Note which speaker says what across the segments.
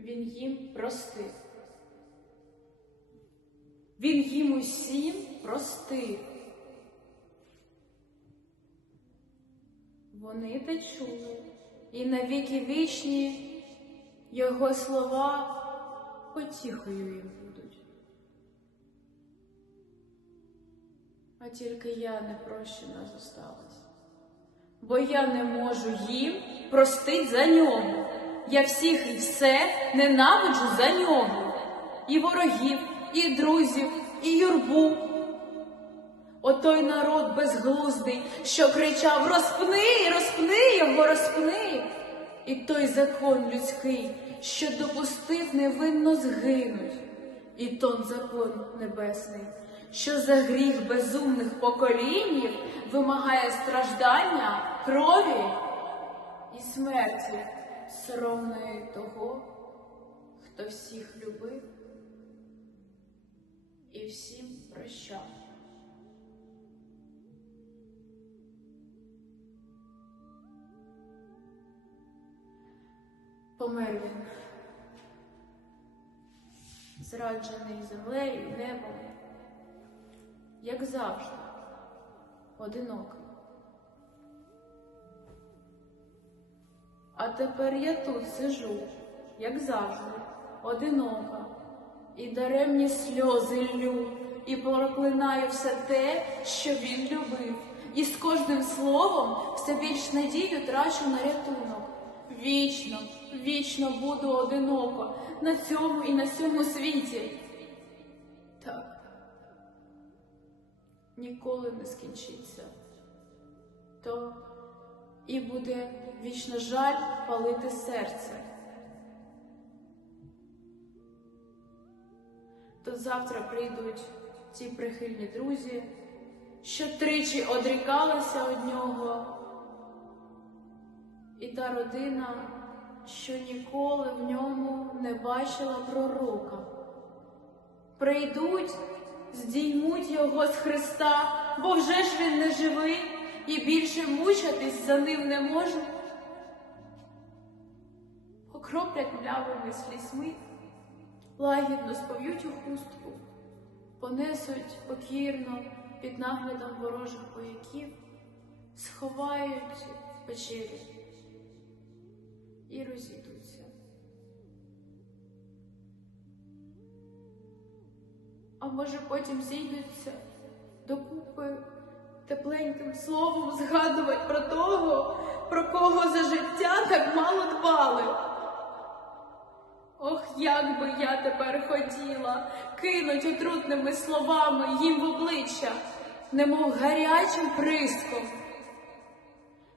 Speaker 1: він їм простив. Він їм усім простив. Вони те чули, і навіки вічні його слова потіхою їм будуть. А тільки я не прощена зосталась, бо я не можу їм простить за нього. Я всіх і все ненавиджу за нього, і ворогів, і друзів, і юрбу. Отой народ безглуздий, що кричав Розпни, розпни його, розпни. І той закон людський, що допустив невинно згинуть, і тон закон небесний, що за гріх безумних поколіннів вимагає страждання, крові і смерті соромної того, хто всіх любив і всім прощав. Помер він, зраджений землею небом, як завжди, одинокий. А тепер я тут сижу, як завжди, одинока, і даремні сльози ллю, і проклинаю все те, що він любив, і з кожним словом все більш надію трачу на рятунок. Вічно, вічно буду одиноко на цьому і на цьому світі. Так, ніколи не скінчиться. То і буде вічно жаль палити серце. То завтра прийдуть ті прихильні друзі, що тричі одрікалися од нього, і та родина, що ніколи в ньому не бачила пророка. Прийдуть, здіймуть його з Христа, бо вже ж він не живий і більше мучитись за ним не може. Окроплять млявими слізьми, лагідно спов'ють у хустку, понесуть покірно під наглядом ворожих вояків, сховають в печері і розійдуться. А може потім зійдуться докупи тепленьким словом згадувати про того, про кого за життя так мало дбали. Ох, як би я тепер хотіла кинуть отрутними словами їм в обличчя, немов гарячим приском.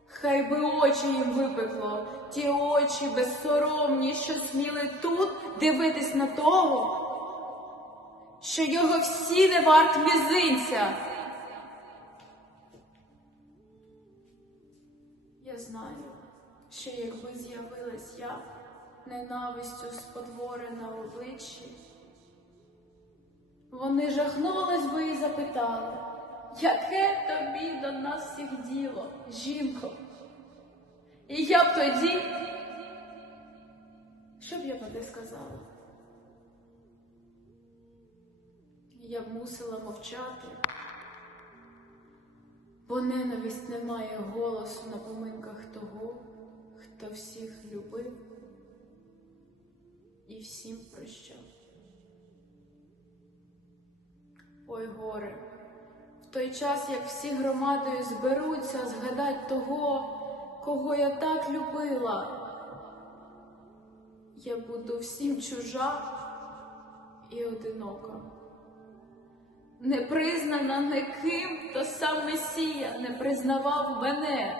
Speaker 1: Хай би очі їм випекло, ті очі безсоромні, що сміли тут дивитись на того, що його всі не варт мізинця. Знаю, що якби з'явилась я ненавистю спотворена обличчі, вони жахнулись би і запитали, яке тобі до нас всіх діло, жінко? І я б тоді, що б я тоді сказала? Я б мусила мовчати, бо ненависть не має голосу на поминках того, хто всіх любив і всім прощав. Ой, горе, в той час, як всі громадою зберуться, згадать того, кого я так любила, я буду всім чужа і одинока. Не признана никим, то сам Месія не признавав мене.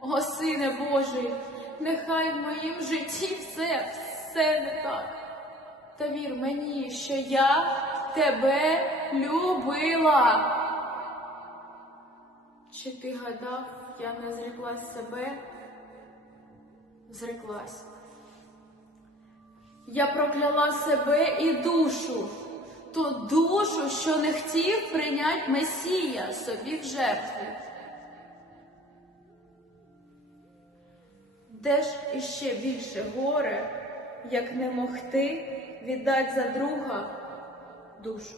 Speaker 1: О, Сине Божий, нехай в моїм житті все, все не так. Та вір мені, що я тебе любила. Чи ти гадав, я не зреклась себе? Зреклась. Я прокляла себе і душу, ту душу, що не хотів прийнять Месія собі в жертву. Де ж іще більше горе, як не могти віддать за друга душу.